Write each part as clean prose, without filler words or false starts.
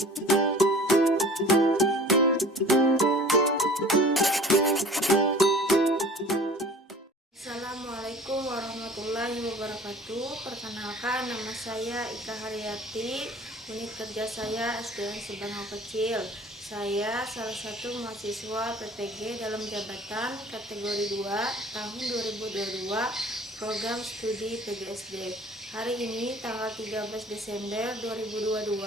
Assalamualaikum warahmatullahi wabarakatuh. Perkenalkan, nama saya Ika Haryati. Unit kerja saya SDN Subang Kecil. Saya salah satu mahasiswa PPG dalam jabatan kategori 2 tahun 2022 program studi PGSD. Hari ini tanggal 13 Desember 2022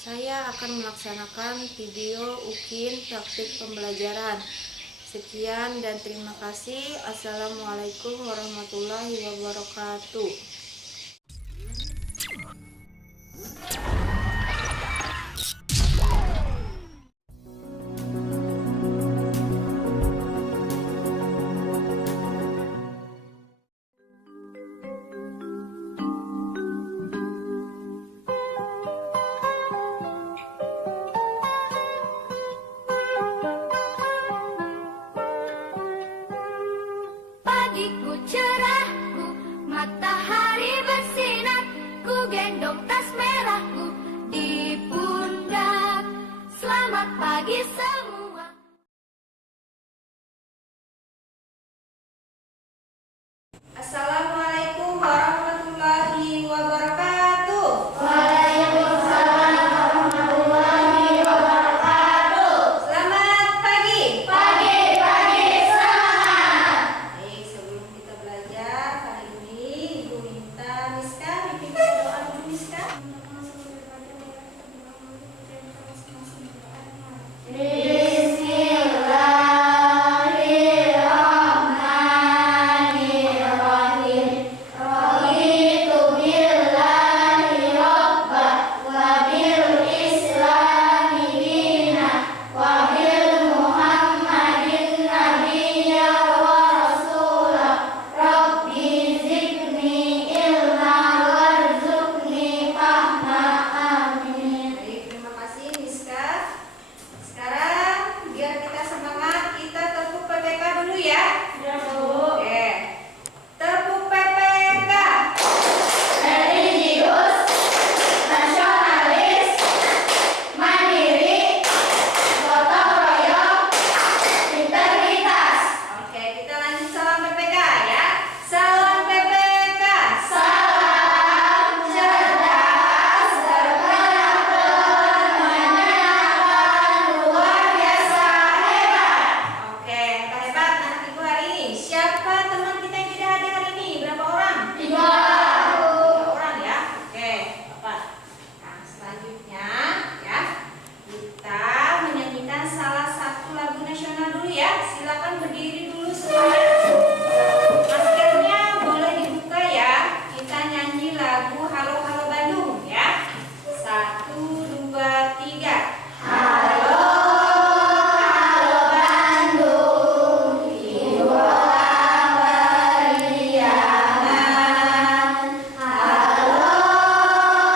saya akan melaksanakan video UKIN praktik pembelajaran. Sekian dan terima kasih. Assalamualaikum warahmatullahi wabarakatuh. Pagiku cerahku, matahari bersinar, ku gendong tas merahku di pundak. Selamat pagi semua. Assalamualaikum warahmatullahi wabarakatuh. Waalaikumsalam warahmatullahi wabarakatuh. Selamat pagi. Pagi semangat. Baik, sebelum kita belajar kali ini, Ibu minta Miska pimpin doa dulu, Miska. Bismillahirrahmanirrahim. Raditu billahi rabba wa bil islami dina wa bil muhammadin nabiyya wa rasula. Rabbi zidni ilma warzuqni fahma. Amin. Baik, terima kasih Miska. Sekarang biar kita semangat, kita tepuk PPK dulu ya. Oke. Tepuk PPK. Religius, nasionalis, mandiri, gotong royong, integritas. Oke, kita lanjut salam PPK ya. Salam PPK. Salam cerdas, bergerak menyenangkan, luar biasa hebat. Oke, hebat anak ibu hari ini. Siapa teman kita yang tidak hadir hari ini? Berapa orang? 3. 3 orang ya. Oke, Bapak. Nah, selanjutnya ya, kita menyanyikan salah satu lagu nasional dulu ya. Silakan berdiri dulu semuanya. Maskernya boleh dibuka ya. Kita nyanyi lagu Halo Halo Bandung ya. 1, 2, 3. Halo, halo Bandung, idola beriangan. Halo,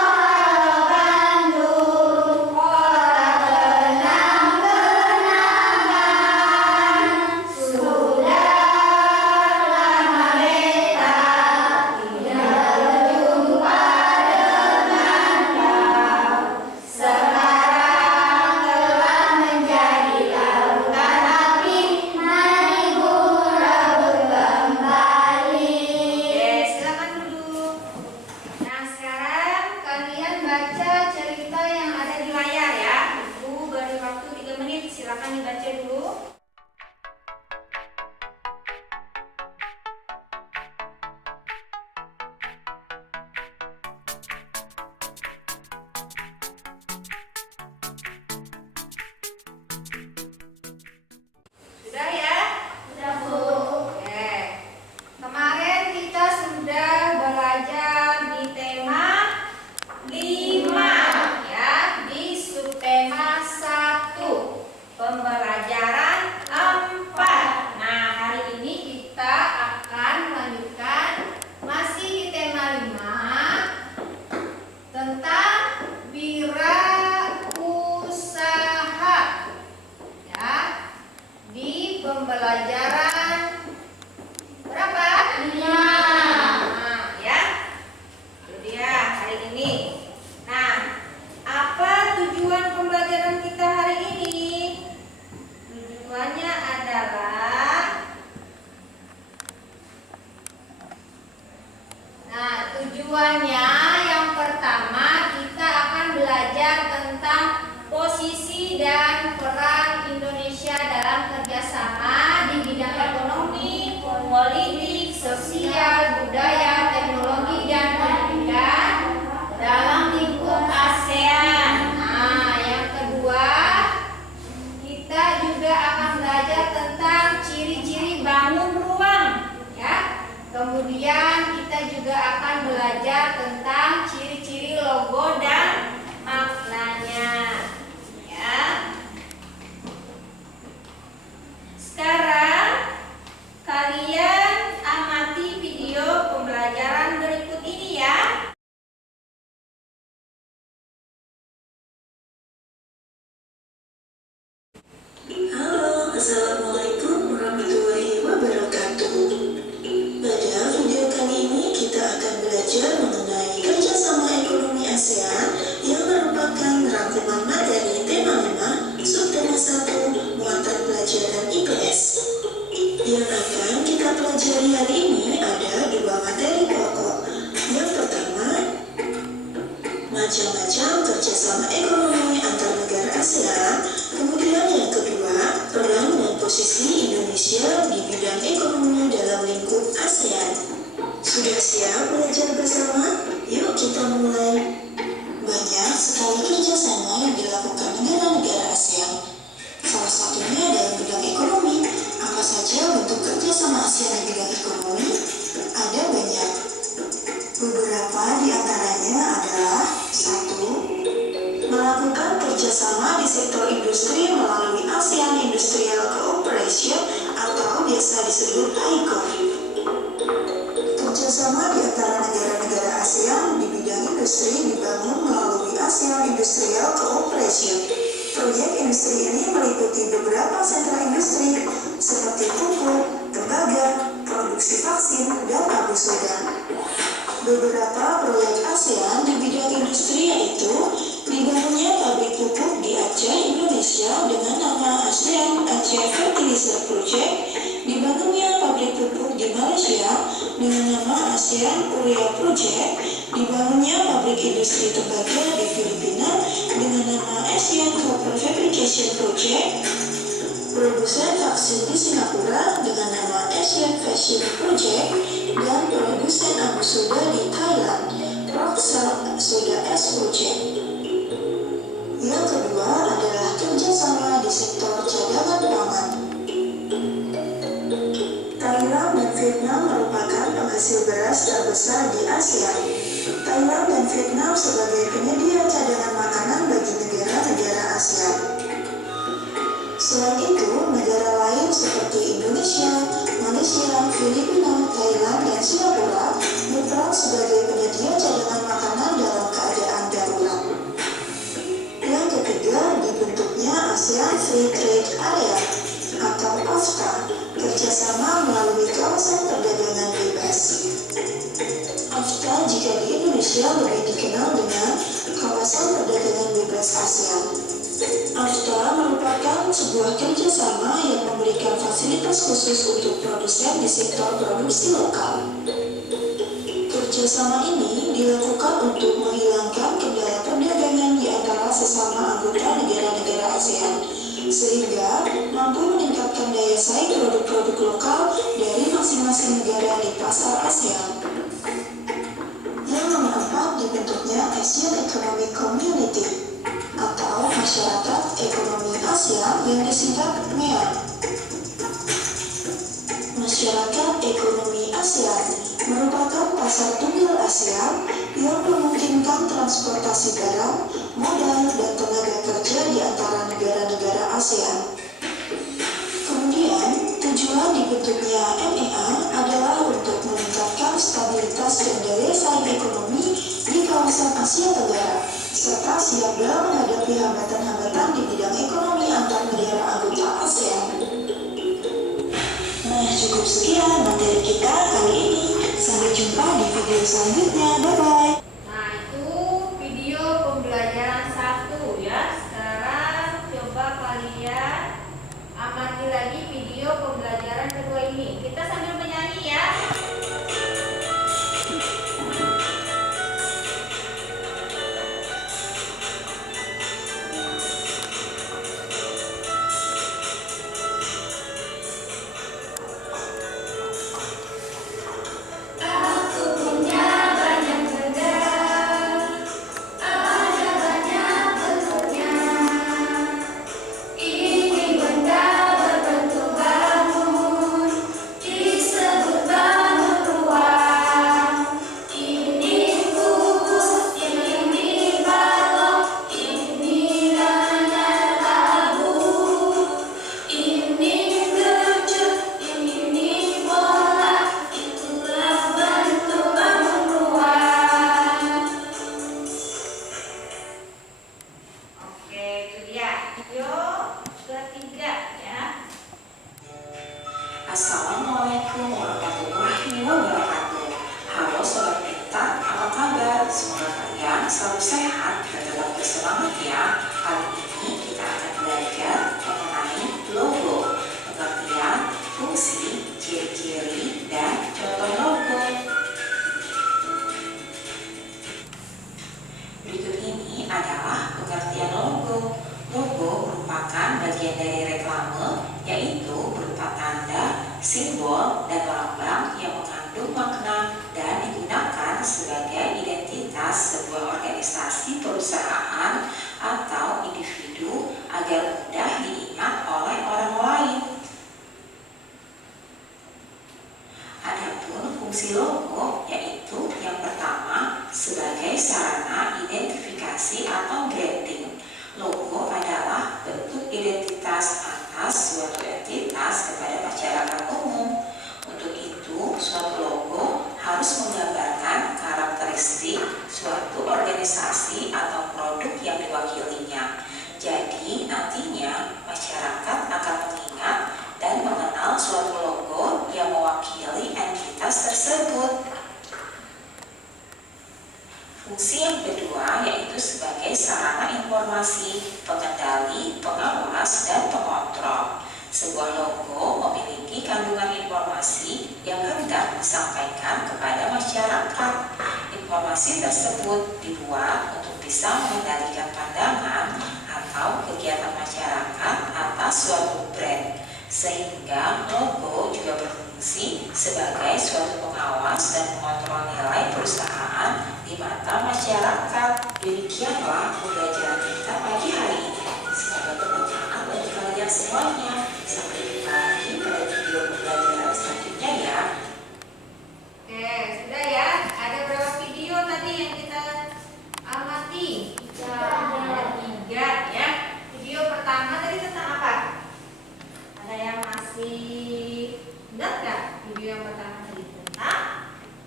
halo Bandung, kota kenang-kenangan. Sudah lama beta tidak berjumpa dengan kau. Sekarang telah menjadi lautan api, mari berebut kembali. Oke, silakan duduk. Nah, sekarang kalian baca cerita yang ada di layar ya. Ibu beri waktu 3 menit. Silakan dibaca dulu. Sudah ya? Sudah, Bu. Oke. Kemarin kita sudah belajar di tema 5 ya, di subtema 1 pembelajaran Assalamualaikum warahmatullahi wabarakatuh. Pada video kali ini kita akan belajar mengenai kerjasama ekonomi ASEAN yang merupakan rangkuman materi tema 5 subtema 1 muatan pelajaran IPS. Yang akan kita pelajari hari ini ada dua materi pokok. Yang pertama, macam-macam kerjasama ekonomi antar negara ASEAN. Kemudian yang kedua, peran dan posisi Indonesia di bidang ekonomi dalam lingkup ASEAN. Sudah siap belajar bersama? Yuk kita mulai. Banyak sekali kerjasama yang dilakukan negara-negara ASEAN. Salah satunya dalam bidang ekonomi. Apa saja bentuk kerjasama ASEAN di bidang ekonomi? Ada banyak. Beberapa di antaranya adalah: 1. Melakukan kerjasama di sektor industri melalui ASEAN Industrial Cooperation atau biasa disebut AICO. Kerjasama di antara negara-negara ASEAN di bidang industri dibangun melalui ASEAN Industrial Cooperation. Proyek industri ini meliputi beberapa sentra industri seperti pupuk, tembaga, produksi vaksin, dan abu soda. Beberapa proyek ASEAN di bidang industri yaitu dibangunnya pabrik pupuk di Aceh, Indonesia dengan nama ASEAN Aceh Fertilizer Project, dibangunnya pabrik pupuk di Malaysia dengan nama ASEAN Urea Project, dibangunnya pabrik industri tembaga di Filipina dengan nama ASEAN Copper Fabrication Project, produsen vaksin di Singapura dengan nama Asian Fashion Project, dan produsen abu soda di Thailand, Rocksal Soda S Project. Yang kedua adalah kerjasama di sektor cadangan pangan. Thailand dan Vietnam merupakan penghasil beras terbesar di ASEAN. Thailand dan Vietnam sebagai penyedia cadangan makanan bagi negara-negara ASEAN. Selain itu, negara lain seperti Indonesia, Malaysia, Filipina, Thailand, dan Singapura berperan sebagai penyedia cadangan makanan dalam keadaan darurat. Yang ketiga, dibentuknya ASEAN Free Trade Area atau AFTA, kerjasama melalui kawasan perdagangan bebas. AFTA jika di Indonesia lebih dikenal dengan kawasan perdagangan bebas ASEAN. AFTA merupakan sebuah kerjasama yang memberikan fasilitas khusus untuk produsen di sektor produksi lokal. Kerjasama ini dilakukan untuk menghilangkan kendala perdagangan di antara sesama anggota negara-negara ASEAN, sehingga mampu meningkatkan daya saing produk-produk lokal dari masing-masing negara di pasar ASEAN. Yang nomor 4, dibentuknya Asian Economic Community atau Masyarakat Ekonomi ASEAN yang disingkat MEA. Masyarakat Ekonomi ASEAN merupakan pasar tunggal ASEAN yang memungkinkan transportasi barang, modal, dan tenaga kerja di antara negara-negara ASEAN. Kemudian, tujuan dibentuknya MEA adalah untuk meningkatkan stabilitas dan daya saing ekonomi di kawasan Asia Tenggara, serta siap dalam menghadapi hambatan-hambatan di bidang ekonomi antar negara anggota ASEAN. Nah, cukup sekian materi kita kali ini. Sampai jumpa di video selanjutnya. Bye-bye. Nah, itu video pembelajaran 1 ya. Sekarang coba kalian amati lagi video pembelajaran kedua ini. Kita sambil menyanyi ya. Aku punya banyak negara. selamat ya. Kali ini kita akan belajar mengenai logo, pengertian, fungsi, ciri-ciri, dan contoh logo. Berikut ini adalah pengertian logo. Logo merupakan bagian dari reklame, yaitu berupa tanda, simbol, dan lambang yang mengandung makna dan digunakan sebagai identitas sebuah organisasi, perusahaan, atau individu agar mudah diingat oleh orang lain. Adapun fungsi logo yaitu yang pertama sebagai sarana identifikasi atau branding. Logo adalah bentuk identitas atas suatu entitas kepada masyarakat umum. Untuk itu, suatu logo harus menggambarkan karakteristik suatu organisasi atau produk yang diwakilinya. Jadi, nantinya masyarakat akan mengingat dan mengenal suatu logo yang mewakili entitas tersebut. Fungsi yang kedua yaitu sebagai sarana informasi, pengendali, pengawas, dan pengontrol. Sebuah logo memiliki kandungan informasi yang hendak disampaikan kepada masyarakat. Informasi tersebut dibuat untuk bisa mengendalikan pandangan atau kegiatan masyarakat atas suatu brand, sehingga logo juga berfungsi sebagai suatu pengawas dan pengontrol nilai perusahaan di mata masyarakat. Demikianlah pembelajaran kita pagi hari ini. Semoga bermanfaat bagi kalian semuanya. Sampai jumpa lagi pada video pembelajaran selanjutnya ya. Oke, sudah ya. Ada berapa video tadi yang kita amati? Ada 3 ya. Video pertama tadi tentang apa? Ada yang masih ingat nggak? Video yang pertama tadi tentang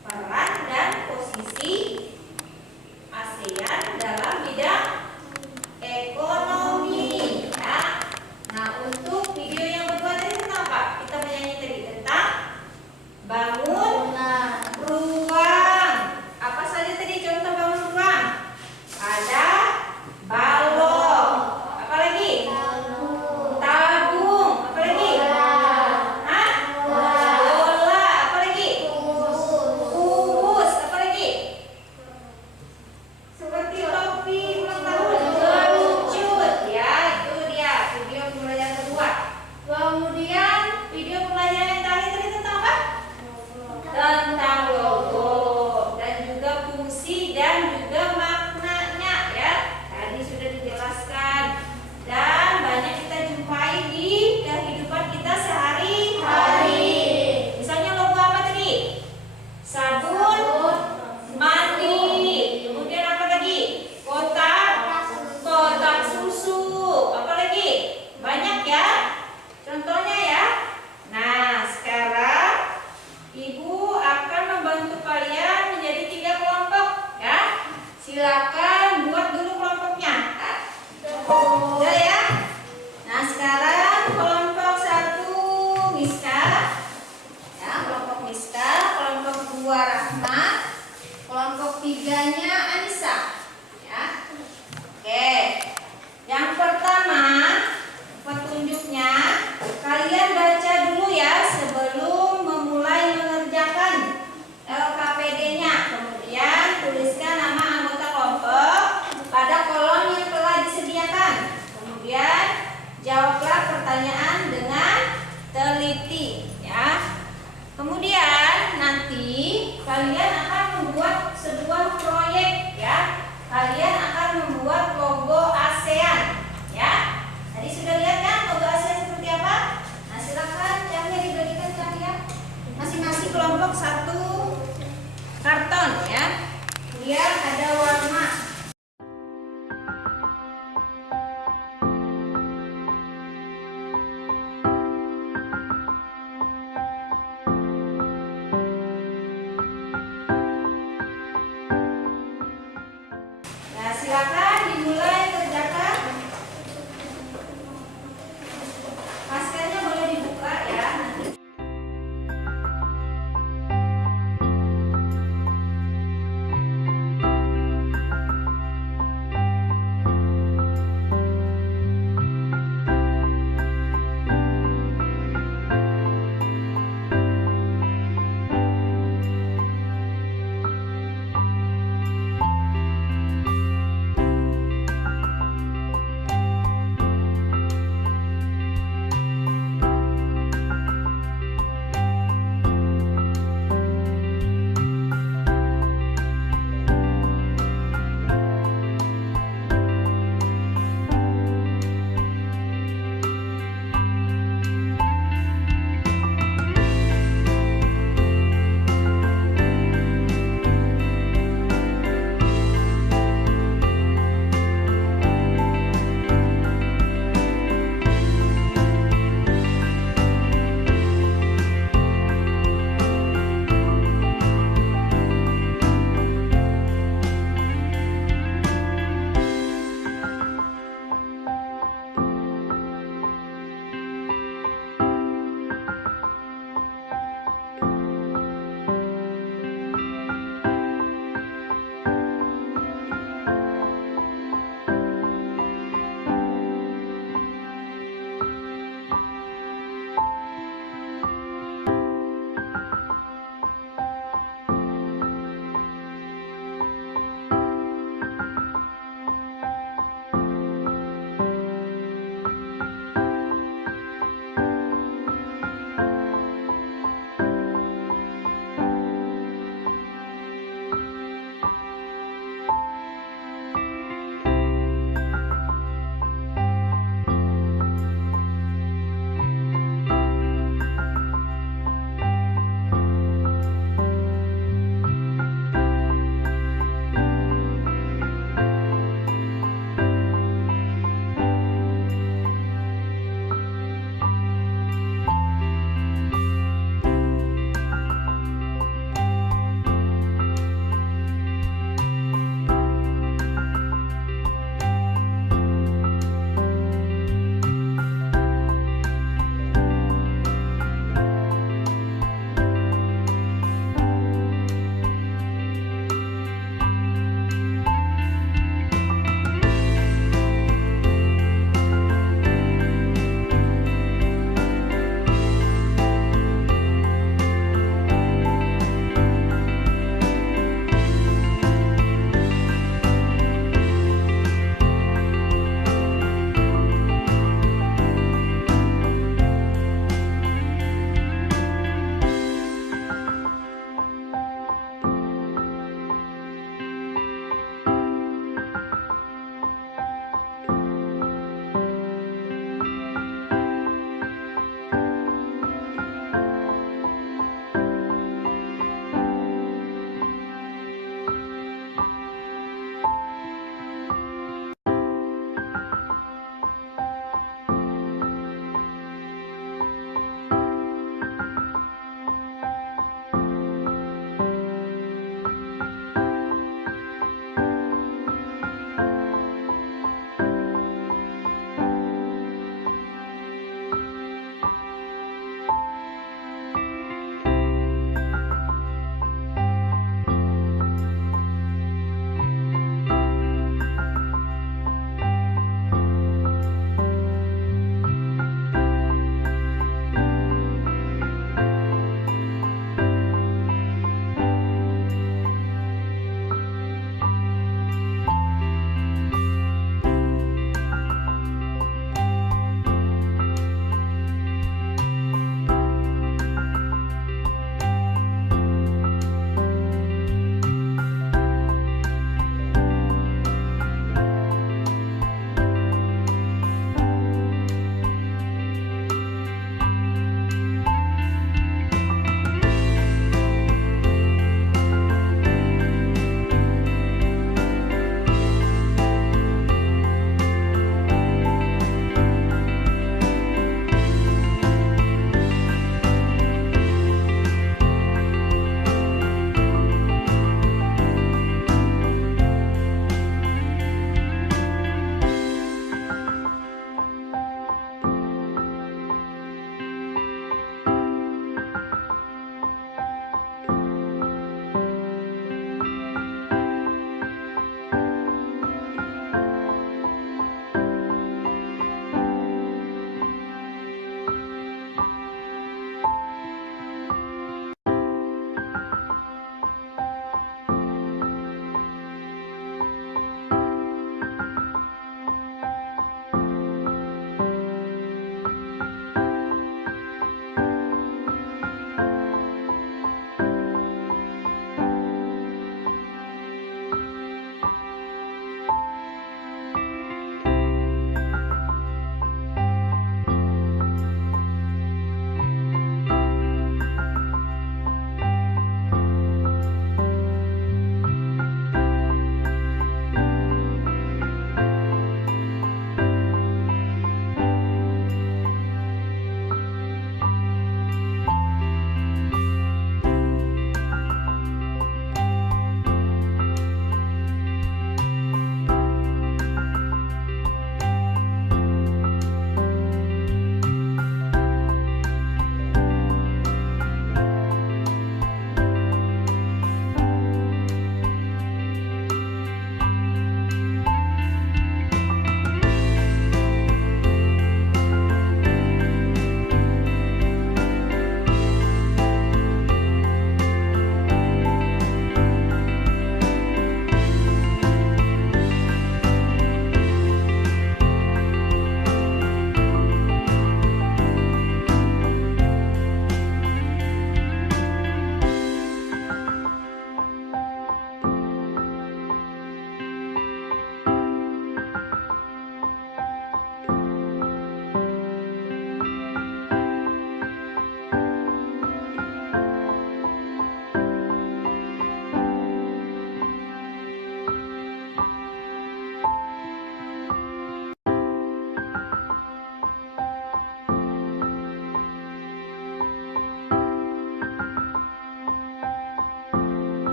peran dan posisi ASEAN dalam bidang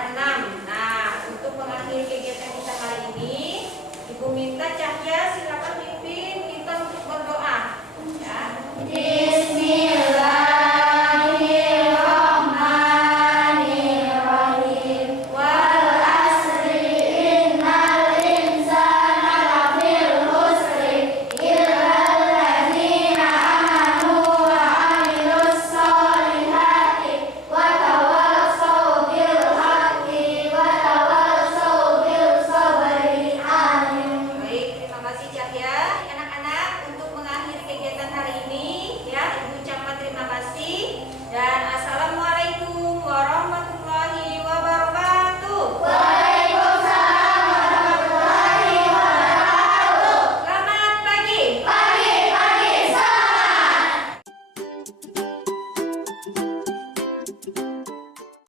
ada 6. Nah, untuk mengakhiri kegiatan kita hari ini, Ibu minta Cahya silakan pimpin kita untuk berdoa. Ya.